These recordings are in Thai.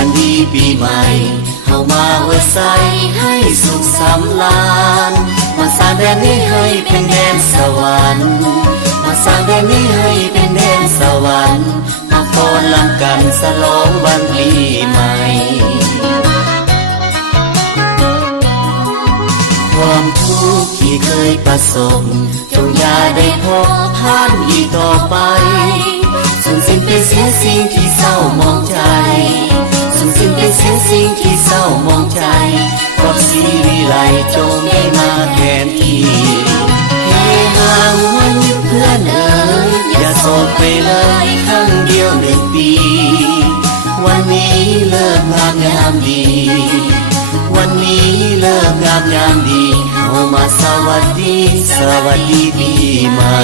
วันดีปีใหม่เฮามาอวยใส่ให้สุขสำราญมาสร้างแดนนี้ให้เป็นแดนสวรรค์มาสร้างแดนนี้ให้เป็นแดนสวรรค์มาฟ้อนรำกันฉลองวันปีใหม่ความทุกข์ที่เคยประสบจงอย่าได้พบผ่านอีกต่อไปสูญสิ้นไปเสียสิ่งที่เศร้ามองใจสูญสิ้นไปเสียสิ่งที่เศร้ามองใจความสีวิไลจงได้มาแทนที่เฮฮาวันเพื่อนเอ๋ยอย่าโศกไปเลยครั้งเดียว1 ปีวันนี้เลิกงามยามดีวันนี้เลิกงามยามดีเฮามาสวัสดีปีใหม่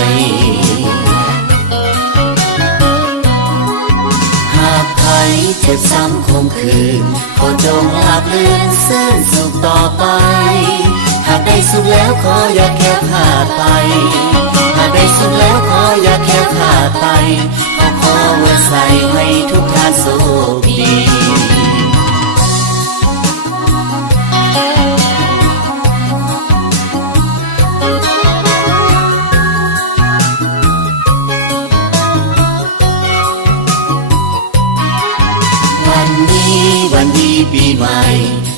หากใครเจ็บซ้ำคมคืนขอจงราบลื่นเส้นสุขต่อไปหากได้สุขแล้วขออย่าแค่ขาดไปหากได้สุขแล้วขออย่าแค่ขาดไปขอไว้ใส่ให้ทุกท่านโชคดีวันดีปีใหม่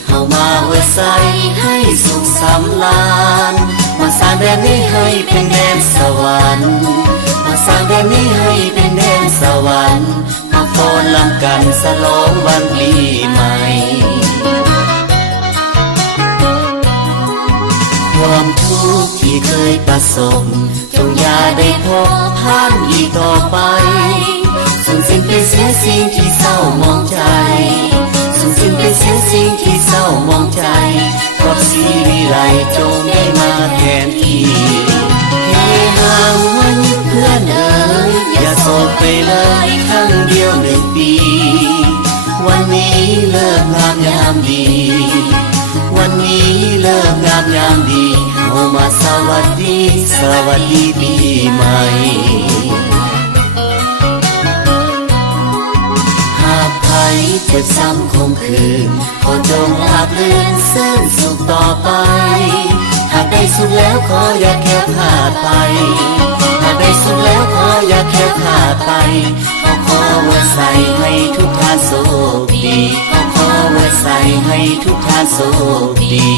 เฮามาอวยใส่ให้สุขสำราญมาสร้างแดนนี้ให้เป็นแดนสวรรค์มาสร้างแดนนี้ให้เป็นแดนสวรรค์มาฟ้อนรำกันฉลองวันปีใหม่ความทุกข์ที่เคยประสบจงอย่าได้พบผ่านอีกต่อไปสูญสิ้นไปเสียสิ่งที่เศร้ามองใจสูญสิ้นไปเสียสิ่งที่เศร้ามองใจความสีวิไลจงได้มาแทนที่เฮฮาวันเพื่อนเอ๋ยอย่าโศกไปเลยครั้งเดียว1 ปีวันนี้เลิกงามยามดีวันนี้เลิกงามยามดีเฮามาสวัสดีปีใหม่เจ็บซ้ำคมคืนขอจงราบลื่นเส้นสุขต่อไปหากได้สุขแล้วขออย่าแค่ขาดไปหากได้สุขแล้วขออย่าแค่ขาดไปขอไว้ใส่ให้ทุกท่านโชคดีขอไว้ใส่ให้ทุกท่านโชคดี